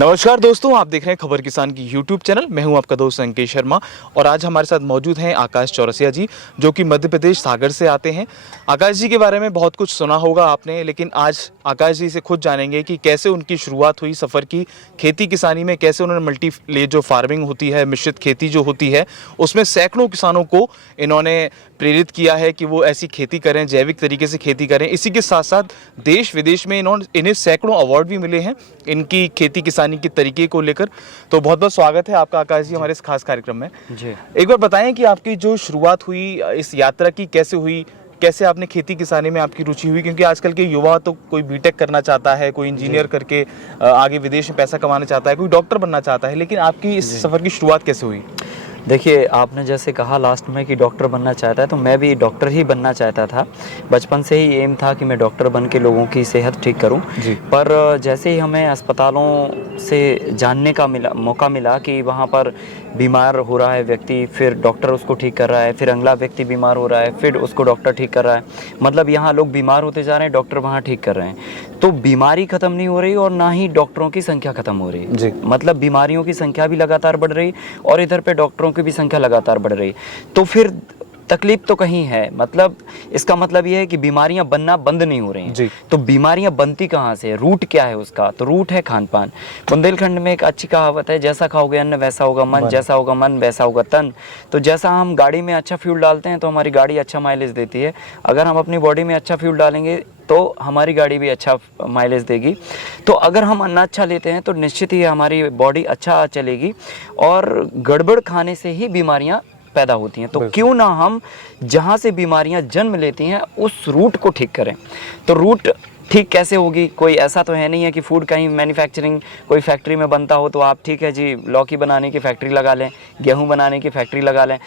नमस्कार दोस्तों, आप देख रहे हैं खबर किसान की यूट्यूब चैनल। मैं हूं आपका दोस्त अंकेश शर्मा और आज हमारे साथ मौजूद हैं आकाश चौरसिया जी, जो कि मध्य प्रदेश सागर से आते हैं। आकाश जी के बारे में बहुत कुछ सुना होगा आपने, लेकिन आज आकाश जी से खुद जानेंगे कि कैसे उनकी शुरुआत हुई सफ़र की खेती किसानी में, कैसे उन्होंने मल्टी ले जो फार्मिंग होती है, मिश्रित खेती जो होती है, उसमें सैकड़ों किसानों को इन्होंने प्रेरित किया है कि वो ऐसी खेती करें, जैविक तरीके से खेती करें। इसी के साथ साथ देश विदेश में इन्हें सैकड़ों अवार्ड भी मिले हैं इनकी खेती किसानी के तरीके को लेकर। तो बहुत बहुत स्वागत है आपका आकाश जी हमारे इस खास कार्यक्रम में। जी एक बार बताएं कि आपकी जो शुरुआत हुई इस यात्रा की कैसे हुई, कैसे आपने खेती किसानी में आपकी रुचि हुई? क्योंकि आजकल के युवा तो कोई बीटेक करना चाहता है, कोई इंजीनियर करके आगे विदेश में पैसा कमाना चाहता है, कोई डॉक्टर बनना चाहता है, लेकिन आपकी इस सफ़र की शुरुआत कैसे हुई? देखिए, आपने जैसे कहा लास्ट में कि डॉक्टर बनना चाहता है, तो मैं भी डॉक्टर ही बनना चाहता था। बचपन से ही एम था कि मैं डॉक्टर बन के लोगों की सेहत ठीक करूं। पर जैसे ही हमें अस्पतालों से जानने का मौका मिला कि वहां पर बीमार हो रहा है व्यक्ति, फिर डॉक्टर उसको ठीक कर रहा है, फिर अगला व्यक्ति बीमार हो रहा है, फिर उसको डॉक्टर ठीक कर रहा है। मतलब यहाँ लोग बीमार होते जा रहे हैं, डॉक्टर वहाँ ठीक कर रहे हैं। तो बीमारी ख़त्म नहीं हो रही और ना ही डॉक्टरों की संख्या ख़त्म हो रही है। मतलब बीमारियों की संख्या भी लगातार बढ़ रही और इधर पे डॉक्टरों की भी संख्या लगातार बढ़ रही। तो फिर तकलीफ तो कहीं है। मतलब इसका मतलब ये है कि बीमारियां बनना बंद नहीं हो रही हैं। तो बीमारियां बनती कहाँ से है, रूट क्या है उसका? तो रूट है खान पान। बुंदेलखंड में एक अच्छी कहावत है, जैसा खाओगे अन्न वैसा होगा मन, जैसा होगा मन वैसा होगा तन। तो जैसा हम गाड़ी में अच्छा फ्यूल डालते हैं तो हमारी गाड़ी अच्छा माइलेज देती है। अगर हम अपनी बॉडी में अच्छा फ्यूल डालेंगे तो हमारी गाड़ी भी अच्छा माइलेज देगी। तो अगर हम अन्न अच्छा लेते हैं तो निश्चित ही हमारी बॉडी अच्छा चलेगी और गड़बड़ खाने से ही बीमारियां पैदा होती हैं। तो क्यों ना हम जहाँ से बीमारियां जन्म लेती हैं उस रूट को ठीक करें। तो रूट ठीक कैसे होगी? कोई ऐसा तो है नहीं है कि फूड कहीं मैन्युफैक्चरिंग कोई फैक्ट्री में बनता हो तो आप ठीक है जी लौकी बनाने की फैक्ट्री लगा लें, गेहूं बनाने की फैक्ट्री लगा लें।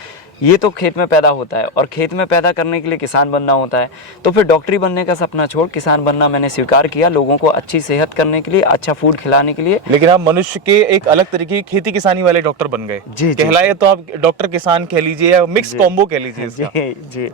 ये तो खेत में पैदा होता है और खेत में पैदा करने के लिए किसान बनना होता है। तो फिर डॉक्टरी बनने का सपना छोड़ किसान बनना मैंने स्वीकार किया, लोगों को अच्छी सेहत करने के लिए, अच्छा फूड खिलाने के लिए। लेकिन आप मनुष्य के एक अलग तरीके की खेती किसानी वाले डॉक्टर बन गए। कहलाए तो आप डॉक्टर किसान कह लीजिए या मिक्स कॉम्बो कह लीजिए इसका। जी।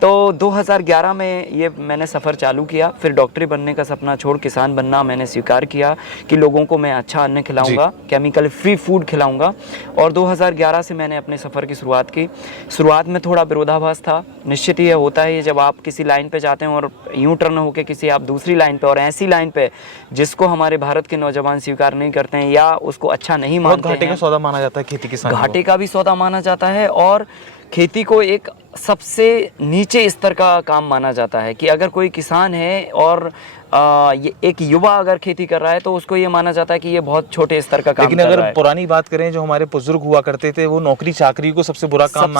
तो 2011 में ये मैंने सफ़र चालू किया। फिर डॉक्टरी बनने का सपना छोड़ किसान बनना मैंने स्वीकार किया कि लोगों को मैं अच्छा अन्न खिलाऊंगा, केमिकल फ्री फूड खिलाऊंगा। और 2011 से मैंने अपने सफ़र की शुरुआत की। शुरुआत में थोड़ा विरोधाभास था, निश्चित ही होता है। जब आप किसी लाइन पे जाते हैं और यूं टर्न होकर किसी आप दूसरी लाइन पे, और ऐसी लाइन पे जिसको हमारे भारत के नौजवान स्वीकार नहीं करते हैं या उसको अच्छा नहीं मानते हैं। घाटे का सौदा माना जाता है खेती किसान, घाटे का भी सौदा माना जाता है और खेती को एक सबसे नीचे स्तर का काम माना जाता है कि अगर कोई किसान है और ये एक युवा अगर खेती कर रहा है तो उसको ये माना जाता है कि ये बहुत छोटे स्तर का काम कर रहा है। लेकिन अगर पुरानी बात करें, जो हमारे बुजुर्ग हुआ करते थे वो नौकरी चाकरी को सबसे बुरा काम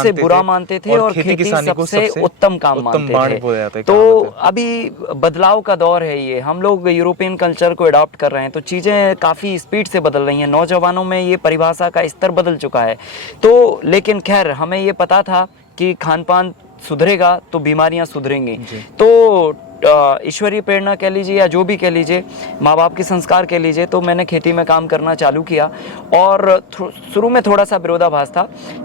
मानते थे और खेती किसानी को सबसे उत्तम काम मानते थे। तो अभी बदलाव का दौर है ये, हम लोग यूरोपियन कल्चर को अडॉप्ट कर रहे हैं तो चीज़ें काफ़ी स्पीड से बदल रही हैं। नौजवानों में ये परिभाषा का स्तर बदल चुका है। तो लेकिन खैर हमें ये पता था कि खान पान सुधरेगा तो बीमारियां सुधरेंगी। तो ईश्वरीय प्रेरणा कह लीजिए या जो भी कह लीजिए, माँ बाप के संस्कार कह लीजिए, तो मैंने खेती में काम करना चालू किया। और शुरू में थोड़ा सा विरोधाभास था,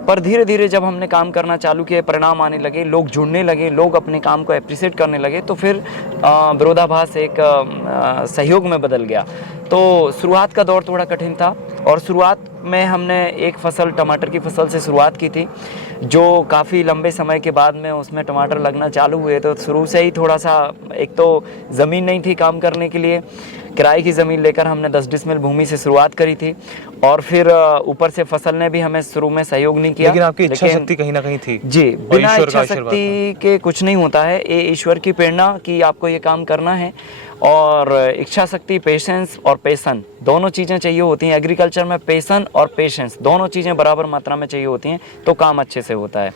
पर धीरे धीरे जब हमने काम करना चालू किया, परिणाम आने लगे, लोग जुड़ने लगे, लोग अपने काम को एप्रिशिएट करने लगे, तो फिर विरोधाभास एक सहयोग में बदल गया। तो शुरुआत का दौर थोड़ा कठिन था और शुरुआत में हमने एक फसल टमाटर की फसल से शुरुआत की थी, जो काफ़ी लंबे समय के बाद में उसमें टमाटर लगना चालू हुए। तो शुरू से ही थोड़ा सा, एक तो ज़मीन नहीं थी काम करने के लिए, किराए की ज़मीन लेकर हमने 10 डिसमिल भूमि से शुरुआत करी थी और फिर ऊपर से फसल ने भी हमें शुरू में सहयोग नहीं किया। लेकिन आपकी इच्छा शक्ति कहीं ना कहीं थी। जी, बिना इच्छा शक्ति के कुछ नहीं होता है। ये ईश्वर की प्रेरणा कि आपको ये काम करना है और इच्छा शक्ति, पेशेंस और पैशन दोनों चीज़ें चाहिए होती हैं। एग्रीकल्चर में पैशन और पेशेंस दोनों चीज़ें बराबर मात्रा में चाहिए होती हैं तो काम अच्छे से होता है।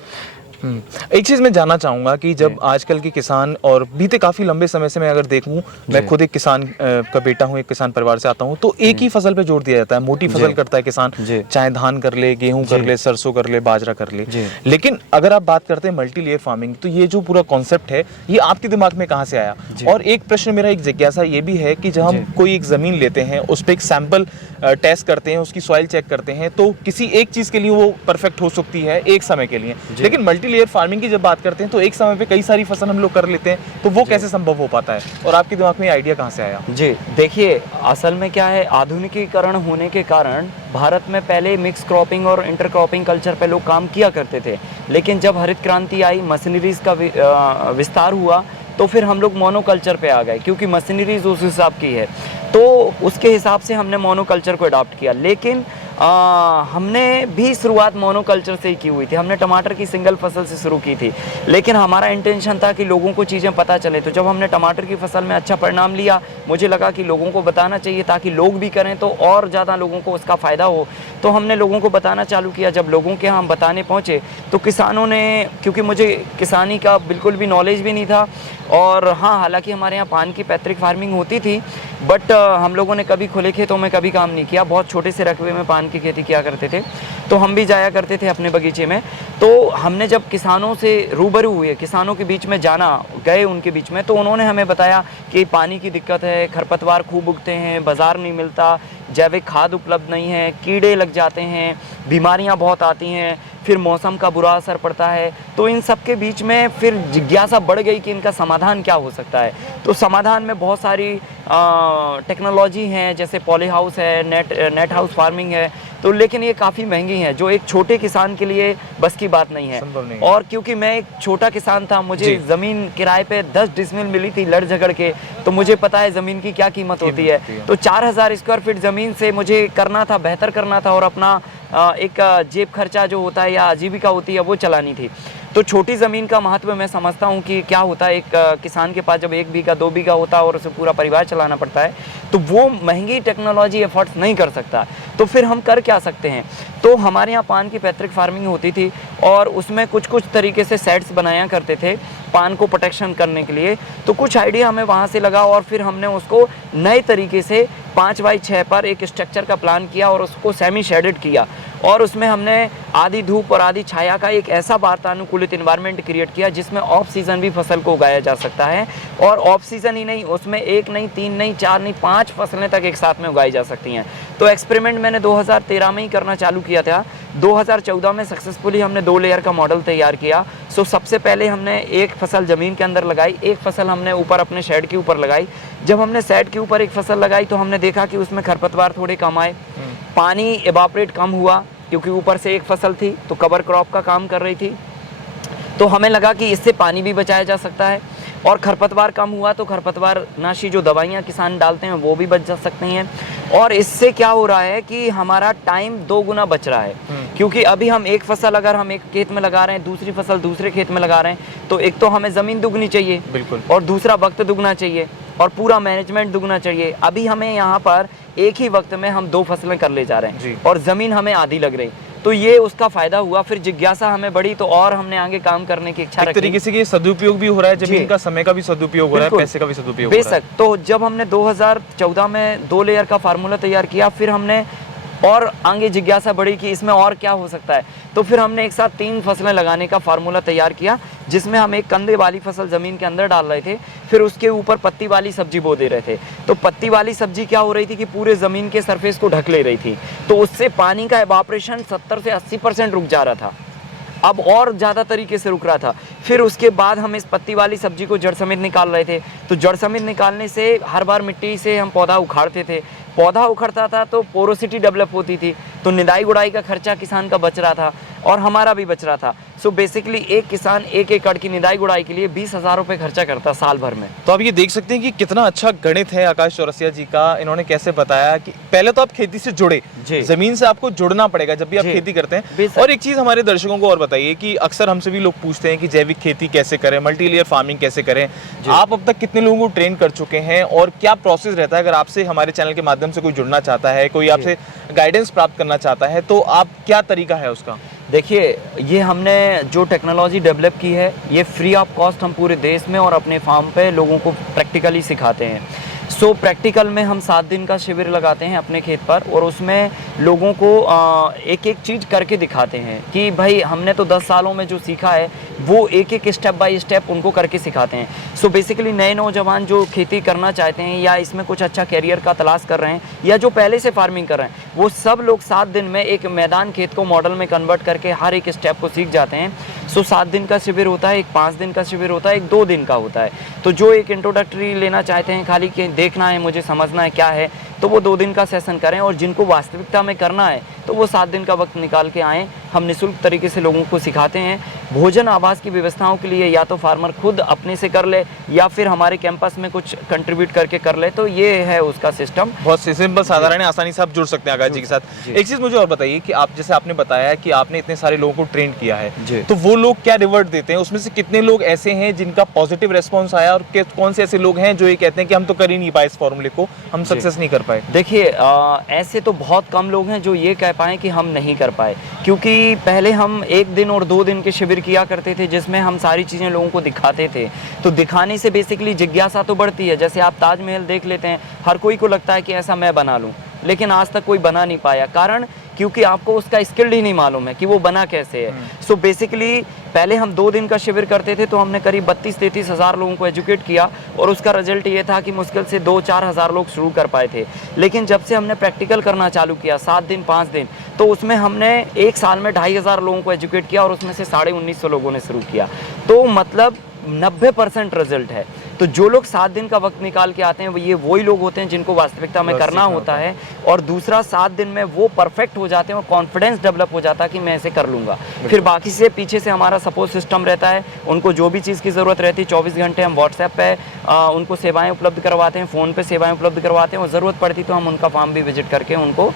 एक चीज़ मैं जानना चाहूँगा कि जब आजकल के किसान, और बीते काफ़ी लंबे समय से मैं अगर देखूँ, मैं खुद एक किसान का बेटा हूँ, एक किसान परिवार से आता हूँ, तो एक ही फसल पे जोर दिया जाता है। मोटी फसल करता है किसान, चाहे धान कर ले, गेहूं कर ले, सरसों कर ले, बाजरा कर ले। लेकिन अगर आप बात करते हैं मल्टी लेयर फार्मिंग, तो ये जो पूरा कॉन्सेप्ट है ये आपके दिमाग में कहाँ से आया? और एक प्रश्न मेरा, एक जिज्ञासा ये भी है कि जब हम कोई एक ज़मीन लेते हैं, उस पर एक सैंपल टेस्ट करते हैं, उसकी सॉइल चेक करते हैं, तो किसी एक चीज़ के लिए वो परफेक्ट हो सकती है एक समय के लिए, लेकिन मल्टी लेयर फार्मिंग की जब बात करते हैं तो एक समय पे कई सारी फसल हम लोग कर लेते हैं, तो वो कैसे संभव हो पाता है और आपके दिमाग में आइडिया कहाँ से आया? जी देखिए, असल में क्या है, आधुनिकीकरण होने के कारण भारत में पहले मिक्स क्रॉपिंग और इंटर क्रॉपिंग कल्चर पे लोग काम किया करते थे, लेकिन जब हरित क्रांति आई, मशीनरीज का विस्तार हुआ, तो फिर हम लोग मोनोकल्चर पे आ गए, क्योंकि मशीनरीज उस हिसाब की है, तो उसके हिसाब से हमने मोनोकल्चर को अडॉप्ट किया। लेकिन हमने भी शुरुआत मोनोकल्चर से ही की हुई थी। हमने टमाटर की सिंगल फसल से शुरू की थी, लेकिन हमारा इंटेंशन था कि लोगों को चीज़ें पता चले। तो जब हमने टमाटर की फसल में अच्छा परिणाम लिया, मुझे लगा कि लोगों को बताना चाहिए ताकि लोग भी करें तो और ज़्यादा लोगों को उसका फ़ायदा हो। तो हमने लोगों को बताना चालू किया। जब लोगों के यहाँ हम बताने पहुँचे तो किसानों ने, क्योंकि मुझे किसानी का बिल्कुल भी नॉलेज भी नहीं था, और हाँ, हालांकि हमारे यहाँ पान की पैतृक फार्मिंग होती थी, बट हम लोगों ने कभी खुले खेतों में कभी काम नहीं किया। बहुत छोटे से रकबे में पान की खेती किया करते थे, तो हम भी जाया करते थे अपने बगीचे में। तो हमने जब किसानों से रूबरू हुए, किसानों के बीच में जाना, गए उनके बीच में, तो उन्होंने हमें बताया कि पानी की दिक्कत है, खरपतवार खूब उगते हैं, बाज़ार नहीं मिलता, जैविक खाद उपलब्ध नहीं है, कीड़े लग जाते हैं, बीमारियां बहुत आती हैं, फिर मौसम का बुरा असर पड़ता है। तो इन सब के बीच में फिर जिज्ञासा बढ़ गई कि इनका समाधान क्या हो सकता है। तो समाधान में बहुत सारी टेक्नोलॉजी हैं, जैसे पॉली हाउस है, नेट हाउस फार्मिंग है, तो लेकिन ये काफ़ी महंगी हैं, जो एक छोटे किसान के लिए बस की बात नहीं है। संभव नहीं है। और क्योंकि मैं एक छोटा किसान था, मुझे ज़मीन किराए पे 10 डिसमिल मिली थी लड़ झगड़ के, तो मुझे पता है ज़मीन की क्या कीमत होती है। तो 4000 स्क्वायर फीट ज़मीन से मुझे करना था, बेहतर करना था, और अपना एक जेब खर्चा जो होता है या आजीविका होती है वो चलानी थी। तो छोटी ज़मीन का महत्व मैं समझता हूँ कि क्या होता है, एक किसान के पास जब 1 बीघा 2 बीघा होता है और उसे पूरा परिवार चलाना पड़ता है, तो वो महंगी टेक्नोलॉजी एफर्ट्स नहीं कर सकता। तो फिर हम कर क्या सकते हैं? तो हमारे यहाँ पान की पैतृक फार्मिंग होती थी, और उसमें कुछ तरीके से सेट्स बनाया करते थे पान को प्रोटेक्शन करने के लिए। तो कुछ आइडिया हमें वहाँ से लगा, और फिर हमने उसको नए तरीके से 5x6 पर एक स्ट्रक्चर का प्लान किया और उसको सेमी शेडेड किया, और उसमें हमने आधी धूप और आधी छाया का एक ऐसा वातानुकूलित इन्वायरमेंट क्रिएट किया जिसमें ऑफ सीजन भी फसल को उगाया जा सकता है। और ऑफ सीजन ही नहीं, उसमें 1 नहीं, 3 नहीं, 4 नहीं, 5 फसलें तक एक साथ में उगाई जा सकती हैं। तो एक्सपेरिमेंट मैंने 2013 में ही करना चालू किया था। 2014 में सक्सेसफुली हमने 2 लेयर का मॉडल तैयार किया। सो सबसे पहले हमने एक फसल ज़मीन के अंदर लगाई, एक फसल हमने ऊपर अपने शेड के ऊपर लगाई। जब हमने शेड के ऊपर एक फसल लगाई तो हमने देखा कि उसमें खरपतवार थोड़े कम आए, पानी एवापोरेट कम हुआ, क्योंकि ऊपर से एक फसल थी तो कवर क्रॉप का काम कर रही थी। तो हमें लगा कि इससे पानी भी बचाया जा सकता है, और खरपतवार कम हुआ तो खरपतवार नाशी जो दवाइयाँ किसान डालते हैं वो भी बच जा सकती हैं। और इससे क्या हो रहा है कि हमारा टाइम 2 गुना बच रहा है, क्योंकि अभी हम एक फसल अगर हम एक खेत में लगा रहे हैं, दूसरी फसल दूसरे खेत में लगा रहे हैं, तो एक तो हमें ज़मीन दुगनी चाहिए, बिल्कुल, और दूसरा वक्त दुगना चाहिए, और पूरा मैनेजमेंट दुगना चाहिए। अभी हमें यहाँ पर एक ही वक्त में हम 2 फसलें कर ले जा रहे हैं, और ज़मीन हमें आधी लग रही, तो ये उसका फायदा हुआ। फिर जिज्ञासा हमें बढ़ी, तो और हमने आगे काम करने की इच्छा रखी। तरीके से ये सदुपयोग भी हो रहा है, जमीन का, समय का भी सदुपयोग हो रहा है, पैसे का भी सदुपयोग हो रहा है। बेशक। तो जब हमने 2014 में 2 लेयर का फार्मूला तैयार किया, फिर हमने और आगे जिज्ञासा बढ़ी कि इसमें और क्या हो सकता है, तो फिर हमने एक साथ 3 फसलें लगाने का फार्मूला तैयार किया, जिसमें हम एक कंदे वाली फसल ज़मीन के अंदर डाल रहे थे, फिर उसके ऊपर पत्ती वाली सब्जी बो दे रहे थे। तो पत्ती वाली सब्जी क्या हो रही थी कि पूरे ज़मीन के सरफेस को ढक ले रही थी, तो उससे पानी का एवापोरेशन 70 से 80% रुक जा रहा था, अब और ज़्यादा तरीके से रुक रहा था। फिर उसके बाद हम इस पत्ती वाली सब्जी को जड़ समेत निकाल रहे थे, तो जड़ समेत निकालने से हर बार मिट्टी से हम पौधा उखाड़ते थे, पौधा उखड़ता था तो पोरोसिटी डेवलप होती थी, तो निदाई गुड़ाई का खर्चा किसान का बच रहा था और हमारा भी बच रहा था। सो बेसिकली एक किसान 1 एकड़ की निदाई गुड़ाई के लिए 20,000 रुपये खर्चा करता साल भर में। तो आप ये देख सकते हैं कि कितना अच्छा गणित है आकाश चौरसिया जी का। इन्होंने कैसे बताया कि पहले तो आप खेती से जुड़े, जमीन से आपको जुड़ना पड़ेगा जब भी आप खेती करते हैं। और एक चीज हमारे दर्शकों को और बताइए कि अक्सर हमसे भी लोग पूछते हैं कि जैविक खेती कैसे करें, मल्टी लेयर फार्मिंग कैसे करें। आप अब तक कितने लोगों को ट्रेन कर चुके हैं और क्या प्रोसेस रहता है? अगर आपसे हमारे चैनल के माध्यम से कोई जुड़ना चाहता है, कोई आपसे गाइडेंस प्राप्त करना चाहता है, तो आप क्या तरीका है उसका? देखिए, ये हमने जो टेक्नोलॉजी डेवलप की है, ये फ्री ऑफ कॉस्ट हम पूरे देश में और अपने फार्म पे लोगों को प्रैक्टिकली सिखाते हैं। सो प्रैक्टिकल में हम 7 दिन का शिविर लगाते हैं अपने खेत पर, और उसमें लोगों को एक एक चीज़ करके दिखाते हैं कि भाई हमने तो 10 सालों में जो सीखा है वो एक एक स्टेप बाय स्टेप उनको करके सिखाते हैं। सो बेसिकली नए नौजवान जो खेती करना चाहते हैं या इसमें कुछ अच्छा कैरियर का तलाश कर रहे हैं या जो पहले से फार्मिंग कर रहे हैं, वो सब लोग 7 दिन में एक मैदान खेत को मॉडल में कन्वर्ट करके हर एक स्टेप को सीख जाते हैं। सो 7 दिन का शिविर होता है, एक 5 दिन का शिविर होता है, एक 2 दिन का होता है। तो जो एक इंट्रोडक्टरी लेना चाहते हैं, खाली कि देखना है, मुझे समझना है क्या है, तो वो 2 दिन का सेशन करें। और जिनको वास्तविकता में करना है तो वो 7 दिन का वक्त निकाल के आएँ। हम निःशुल्क तरीके से लोगों को सिखाते हैं। भोजन आवास की व्यवस्थाओं के लिए या तो फार्मर खुद अपने से कर ले या फिर हमारे कैंपस में कुछ कंट्रीब्यूट करके कर ले, तो ये है उसका सिस्टम। बहुत सिंपल, साधारण है, आसानी से आप जुड़ सकते हैं आकाश जी के साथ। एक चीज़ मुझे और बताइए कि आप, जैसे आपने बताया कि आपने इतने सारे लोगों को ट्रेन किया है, तो वो लोग क्या रिवर्ट देते हैं? उसमें से कितने लोग ऐसे हैं जिनका पॉजिटिव रेस्पॉन्स आया, और कौन से ऐसे लोग हैं जो ये कहते हैं कि हम तो कर ही नहीं पाए इस फॉर्मूले को, हम सक्सेस नहीं कर पाए? देखिए, ऐसे तो बहुत कम लोग हैं जो ये कह पाएँ कि हम नहीं कर पाए, क्योंकि पहले हम 1 दिन और 2 दिन के शिविर किया करते थे जिसमें हम सारी चीज़ें लोगों को दिखाते थे। तो दिखाने से बेसिकली जिज्ञासा तो बढ़ती है। जैसे आप ताजमहल देख लेते हैं, हर कोई को लगता है कि ऐसा मैं बना लूँ, लेकिन आज तक कोई बना नहीं पाया। कारण क्योंकि आपको उसका स्किल ही नहीं मालूम है कि वो बना कैसे है। सो बेसिकली पहले हम 2 दिन का शिविर करते थे, तो हमने करीब 32-33 हज़ार लोगों को एजुकेट किया, और उसका रिजल्ट ये था कि मुश्किल से 2-4 हज़ार लोग शुरू कर पाए थे। लेकिन जब से हमने प्रैक्टिकल करना चालू किया 7 दिन 5 दिन, तो उसमें हमने 1 साल में 2,500 लोगों को एजुकेट किया, और उसमें से 1950 लोगों ने शुरू किया। तो मतलब 90% रिजल्ट है। तो जो लोग 7 दिन का वक्त निकाल के आते हैं, ये वही लोग होते हैं जिनको वास्तविकता में करना होता है। और दूसरा, 7 दिन में वो परफेक्ट हो जाते हैं और कॉन्फिडेंस डेवलप हो जाता है कि मैं ऐसे कर लूँगा। फिर बाकी से पीछे से हमारा सपोर्ट सिस्टम रहता है। उनको जो भी चीज़ की ज़रूरत रहती है 24 घंटे हम व्हाट्सएप पे उनको सेवाएं उपलब्ध करवाते हैं, फ़ोन पे सेवाएं उपलब्ध करवाते हैं, और ज़रूरत पड़ती तो हम उनका फार्म भी विजिट करके उनको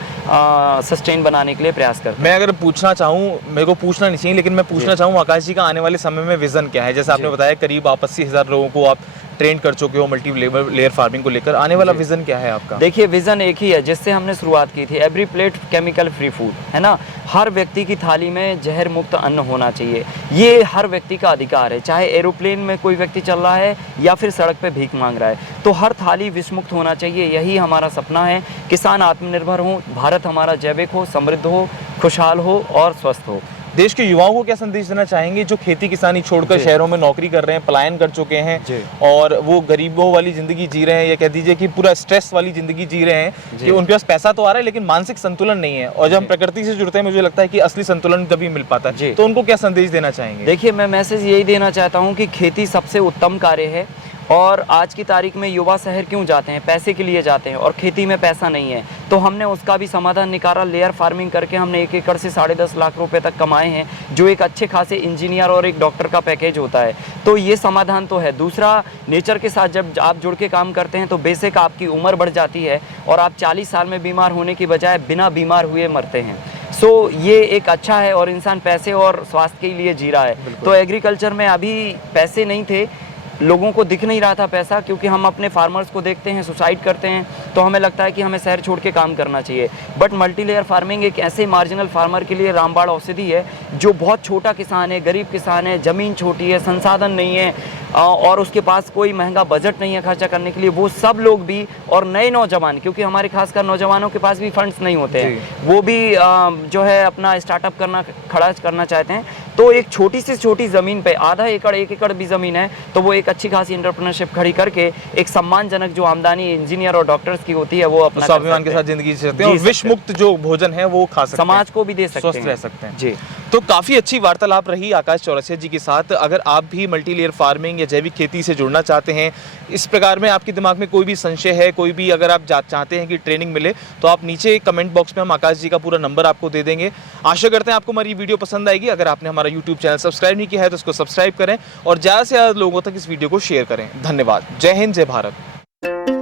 सस्टेन बनाने के लिए प्रयास करते हैं। मैं अगर पूछना चाहूँ, मेरे को पूछना नहीं चाहिए, लेकिन मैं पूछना चाहूँ आकाश जी का आने वाले समय में विज़न क्या है? जैसे आपने बताया करीब आप 80,000 लोगों को आप ट्रेन कर चुके हो मल्टी लेयर फार्मिंग को लेकर, आने वाला विजन क्या है आपका? देखिए, विजन एक ही है जिससे हमने शुरुआत की थी, every plate chemical free food, है ना। हर व्यक्ति की थाली में जहर मुक्त अन्न होना चाहिए। ये हर व्यक्ति का अधिकार है, चाहे एरोप्लेन में कोई व्यक्ति चल रहा है या फिर सड़क पे भीख मांग रहा है, तो हर थाली विष मुक्त होना चाहिए। यही हमारा सपना है। किसान आत्मनिर्भर हो, भारत हमारा जैविक हो, समृद्ध हो, खुशहाल हो और स्वस्थ हो। देश के युवाओं को क्या संदेश देना चाहेंगे जो खेती किसानी छोड़कर शहरों में नौकरी कर रहे हैं, पलायन कर चुके हैं, और वो गरीबों वाली जिंदगी जी रहे हैं, या कह दीजिए कि पूरा स्ट्रेस वाली जिंदगी जी रहे हैं कि उनके पास पैसा तो आ रहा है लेकिन मानसिक संतुलन नहीं है, और जब हम प्रकृति से जुड़ते हैं मुझे लगता है कि असली संतुलन तभी मिल पाता है, तो उनको क्या संदेश देना चाहेंगे? देखिए, मैं मैसेज यही देना चाहता हूँ कि खेती सबसे उत्तम कार्य है, और आज की तारीख में युवा शहर क्यों जाते हैं? पैसे के लिए जाते हैं, और खेती में पैसा नहीं है। तो हमने उसका भी समाधान निकाला। लेयर फार्मिंग करके हमने 1 एकड़ से 10.5 लाख रुपए तक कमाए हैं, जो एक अच्छे खासे इंजीनियर और एक डॉक्टर का पैकेज होता है। तो ये समाधान तो है। दूसरा, नेचर के साथ जब आप जुड़ के काम करते हैं तो बेशक आपकी उम्र बढ़ जाती है, और आप 40 साल में बीमार होने की बजाय बिना बीमार हुए मरते हैं। सो ये एक अच्छा है, और इंसान पैसे और स्वास्थ्य के लिए जी रहा है। तो एग्रीकल्चर में अभी पैसे नहीं थे, लोगों को दिख नहीं रहा था पैसा, क्योंकि हम अपने फार्मर्स को देखते हैं सुसाइड करते हैं, तो हमें लगता है कि हमें शहर छोड़ के काम करना चाहिए। बट मल्टीलेयर फार्मिंग एक ऐसे मार्जिनल फार्मर के लिए रामबाण औषधि है, जो बहुत छोटा किसान है, गरीब किसान है, ज़मीन छोटी है, संसाधन नहीं है, और उसके पास कोई महंगा बजट नहीं है खर्चा करने के लिए। वो सब लोग भी, और नए नौजवान, क्योंकि हमारे खासकर नौजवानों के पास भी फंड्स नहीं होते हैं, वो भी जो है अपना स्टार्टअप खड़ा करना चाहते हैं। तो एक छोटी से छोटी ज़मीन पे, आधा एकड़ 1 एकड़ भी ज़मीन है, तो वो एक अच्छी खासी एंटरप्रेन्योरशिप खड़ी करके एक सम्मानजनक जो आमदनी इंजीनियर और डॉक्टर्स की होती है वो अपना स्वाभिमान के साथ जिंदगी जी सकते हैं, और विष मुक्त जो भोजन है वो खा सकते हैं, समाज को भी दे सकते हैं, स्वस्थ रह सकते हैं। जी। तो काफ़ी अच्छी वार्तालाप रही आकाश चौरसिया जी के साथ। अगर आप भी मल्टीलेयर फार्मिंग या जैविक खेती से जुड़ना चाहते हैं, इस प्रकार में आपके दिमाग में कोई भी संशय है, कोई भी अगर आप चाहते हैं कि ट्रेनिंग मिले, तो आप नीचे कमेंट बॉक्स में हम आकाश जी का पूरा नंबर आपको दे देंगे। आशा करते हैं आपको हमारी वीडियो पसंद आएगी। अगर आपने हमारा यूट्यूब चैनल सब्सक्राइब नहीं किया है तो उसको सब्सक्राइब करें, और ज़्यादा से ज़्यादा लोगों तक इस वीडियो को शेयर करें। धन्यवाद। जय हिंद, जय भारत।